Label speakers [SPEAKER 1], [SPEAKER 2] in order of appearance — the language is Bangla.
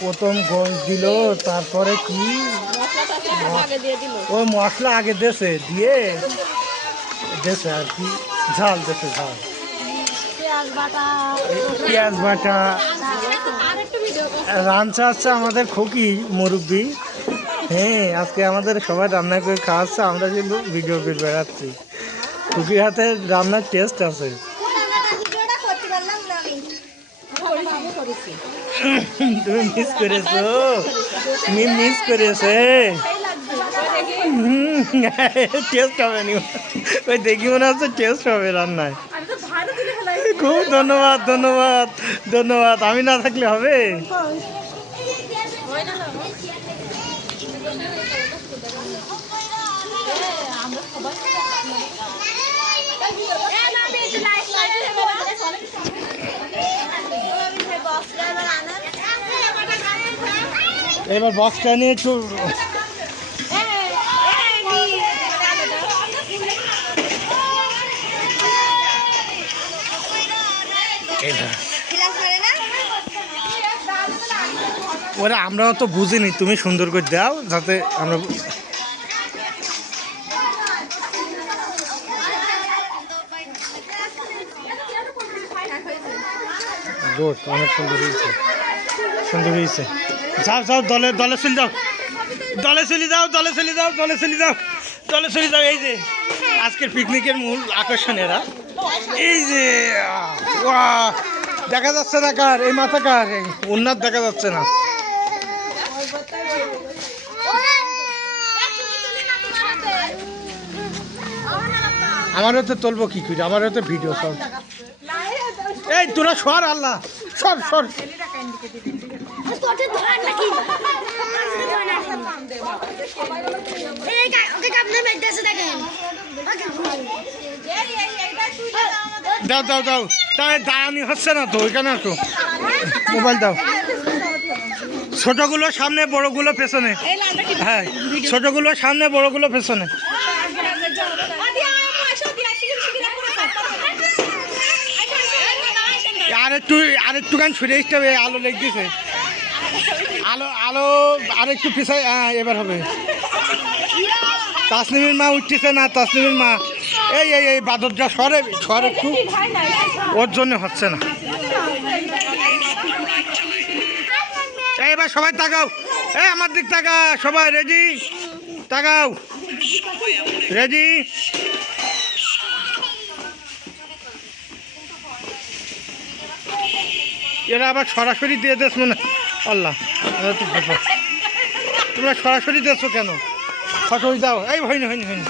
[SPEAKER 1] প্রথম গোল দিল, তারপরে কি? ওই মশলা আগে দেশে দিয়ে দেশে আর কি, ঝাল দেশে ঝাল।
[SPEAKER 2] পেঁয়াজ বাটা।
[SPEAKER 1] রান্না হচ্ছে আমাদের খুকি, মুরব্বি। হ্যাঁ আজকে আমাদের সবাই রান্না করে খাওয়াচ্ছে, আমরা কিন্তু ভিডিও করে বেড়াচ্ছি। খুকির হাতে রান্নার টেস্ট আছে। তুমি মিস করেছ? তুমি মিস করেছে? টেস্ট হবে নি। ওই দেখি মনে হচ্ছে টেস্ট হবে রান্নায়। খুব ধন্যবাদ ধন্যবাদ ধন্যবাদ। আমি না থাকলে হবে? এবার বক্সটা নিয়ে একটু ওরা আমরাও তো বুঝিনি তুমি সুন্দর করে দাও যাতে আমরা গুড অনেক সুন্দর হয়েছে। সুন্দর হয়েছে। যাও যাও, দলে দলে চলে যাও। দলে চলে যাও, দলে চলে যাও, দলে চলে যাও, দলে চলে যাও। এই যে, আজকের পিকনিকের মূল আকর্ষণ এরা। এই যে দেখা যাচ্ছে না কার? এই মাথা কার? এই উন্নাত দেখা যাচ্ছে না। আমারও তো তুলবো কি করে? আমারও তো ভিডিও সব। এই, তোরা সর, আল্লাহ। সর সর। দাও দাও দাও। তাই দাঁড়ানি হচ্ছে না তো, ওইখানে আসো মোবাইল দাও। ছোটগুলো সামনে, বড়গুলো পেছনে। হ্যাঁ ছোটগুলো সামনে, বড়গুলো পেছনে। আর একটু আর একটু গান ছুটে আসতে হবে, আলো লেগ দিছে আলো আলো আর একটু পিছাই হ্যাঁ, এবার হবে। তাসনিমের মা উঠতেছে না তাসনিমের মা। এই এই এই বাদরটা সরে সর একটু। ওর জন্য হচ্ছে না। এবার সবাই তাকাও। এই আমার দিক তাকা সবাই রেডি? তাকাও। রেডি? এরা আবার সরাসরি দিয়ে দেশ মনে আল্লাহ তোমরা সরাসরি দেখছ কেন? সরাসরি দাও এই হয়নি হয়নি হয়নি।